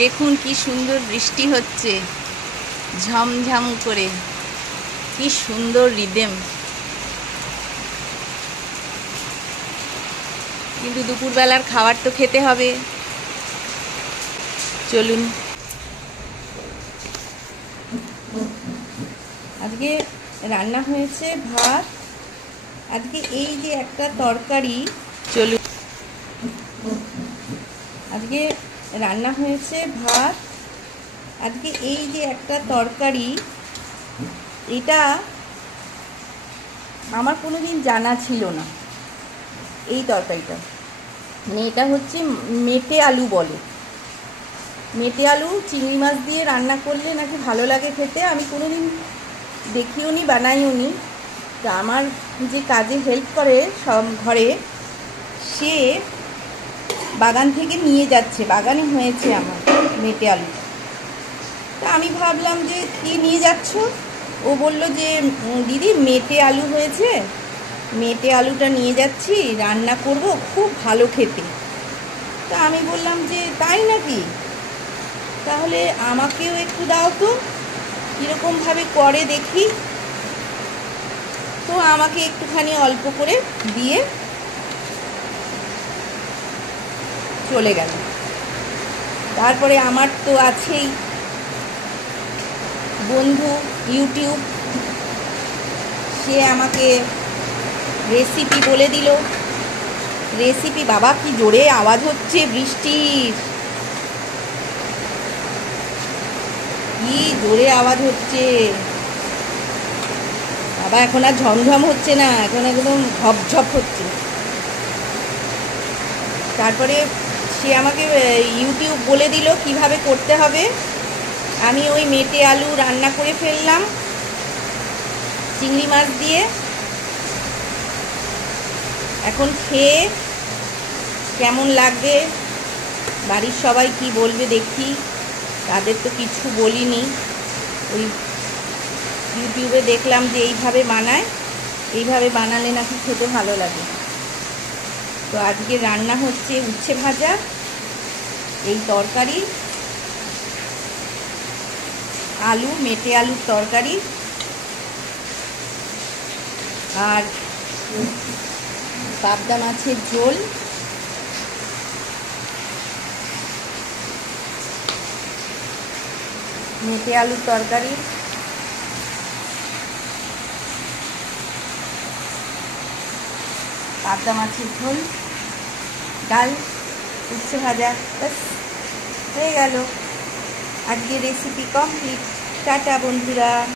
দেখুন কি সুন্দর বৃষ্টি হচ্ছে, ঝমঝম করে, কি সুন্দর রিদেম। কিন্তু দুপুরবেলার খাবার তো খেতে হবে, চলুন। আজকে রান্না হয়েছে ভাত, আজকে এই যে একটা তরকারি, চলুন। আজকে রান্না হয়েছে ভাত, আজকে এই যে একটা তরকারি, এটা আমার কোনোদিন জানা ছিল না। এই তরকারিটা মানে এটা হচ্ছে মেটে আলু বলে। মেটে আলু চিংড়ি মাছ দিয়ে রান্না করলে নাকি ভালো লাগে খেতে। আমি কোনোদিন দেখিও নি, বানাইও নি। তা আমার যে কাজে হেল্প করে সব ঘরে, সে বাগান থেকে নিয়ে যাচ্ছে, বাগানে হয়েছে আমার মেটে আলু। তা আমি ভাবলাম যে কি নিয়ে যাচ্ছ? ও বলল যে দিদি মেটে আলু হয়েছে, মেটে আলুটা নিয়ে যাচ্ছি, রান্না করব, খুব ভালো খেতে। তা আমি বললাম যে তাই নাকি, তাহলে আমাকেও একটু দাও তো, কীরকমভাবে করে দেখি। তো আমাকে একটুখানি অল্প করে দিয়ে চলে গেল। তারপরে আমার তো আছেই বন্ধু ইউটিউব, সে আমাকে রেসিপি বলে দিল। রেসিপি, বাবা কি জোরে আওয়াজ হচ্ছে বৃষ্টির, কি জোরে আওয়াজ হচ্ছে বাবা। এখন আর ঝমঝম হচ্ছে না, এখন একদম ঝপঝপ হচ্ছে। তারপরে সে আমাকে ইউটিউব বলে দিল কিভাবে করতে হবে। আমি ওই মেটে আলু রান্না করে ফেললাম চিংড়ি মাছ দিয়ে। এখন খেয়ে কেমন লাগবে, বাড়ির সবাই কি বলবে দেখি। তাদের তো কিছু বলিনি, ওই ইউটিউবে দেখলাম যে এইভাবে বানায়, এইভাবে বানালে নাকি খেতে ভালো লাগে। তো আজকে রান্না হচ্ছে উচ্ছে ভাজা, এই তরকারি, আলু, মেটে আলুর তরকারি, আর পাবদা মাছের ঝোল। মেটে আলুর তরকারি, পাবদা মাছের ঝোল, ডাল, উচ্ছে ভাজা, ব্যাস হয়ে গেল। আজকে রেসিপি কমপ্লিট। টাটা বন্ধুরা।